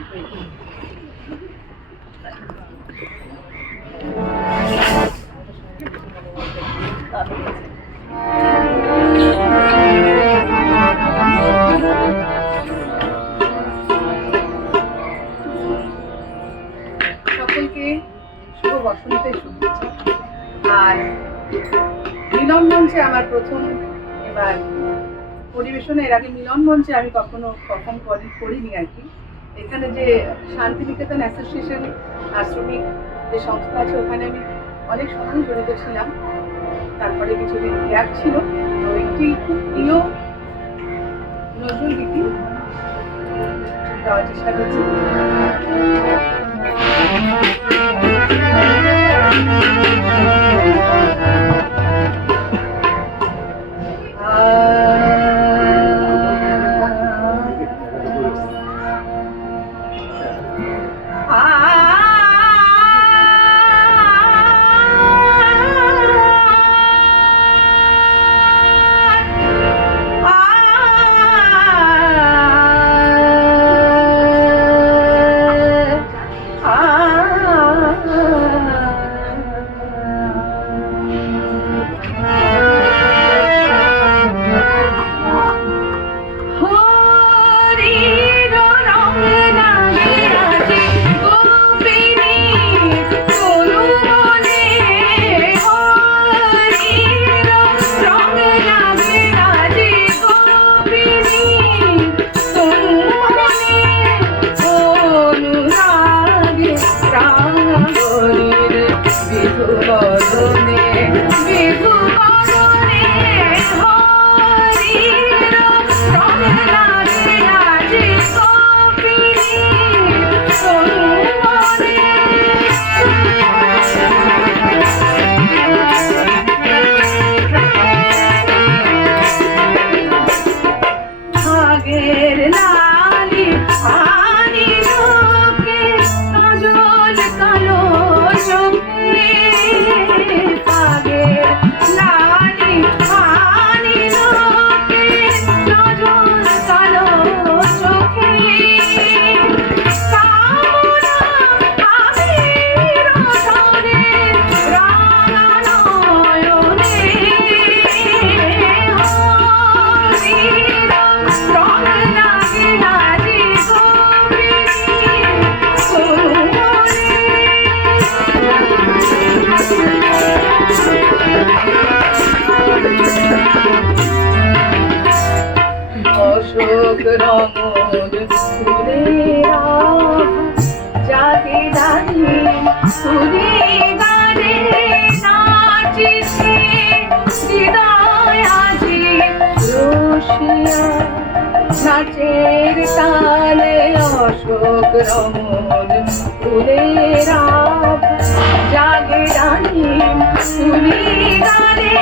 সকলকে শুভ বসন্তের শুভেচ্ছা। আর মিলন মঞ্চে আমার প্রথম এবার পরিবেশনে। এর আগে মিলন মঞ্চে আমি কখনো পারফর্ম করিনি আর কি। এখানে যে শান্তিনিকেতন অ্যাসোসিয়েশন আশ্রমিক যে সংস্থা আছে, ওখানে আমি অনেক সময় জড়িত ছিলাম। তারপরে কিছুদিন গ্যাপ ছিল। তো একটি খুব প্রিয় নজরুল গীতি গাওয়ার চেষ্টা করছি। অশোক রঙের ফুলেরা জাগে দাঁড়িয়ে সুরে গানে নাচিছে হৃদয় আজি রসিয়া নাচের তালে। অশোক রঙের ফুলেরা জাগে দাঁড়িয়ে সুরে গানে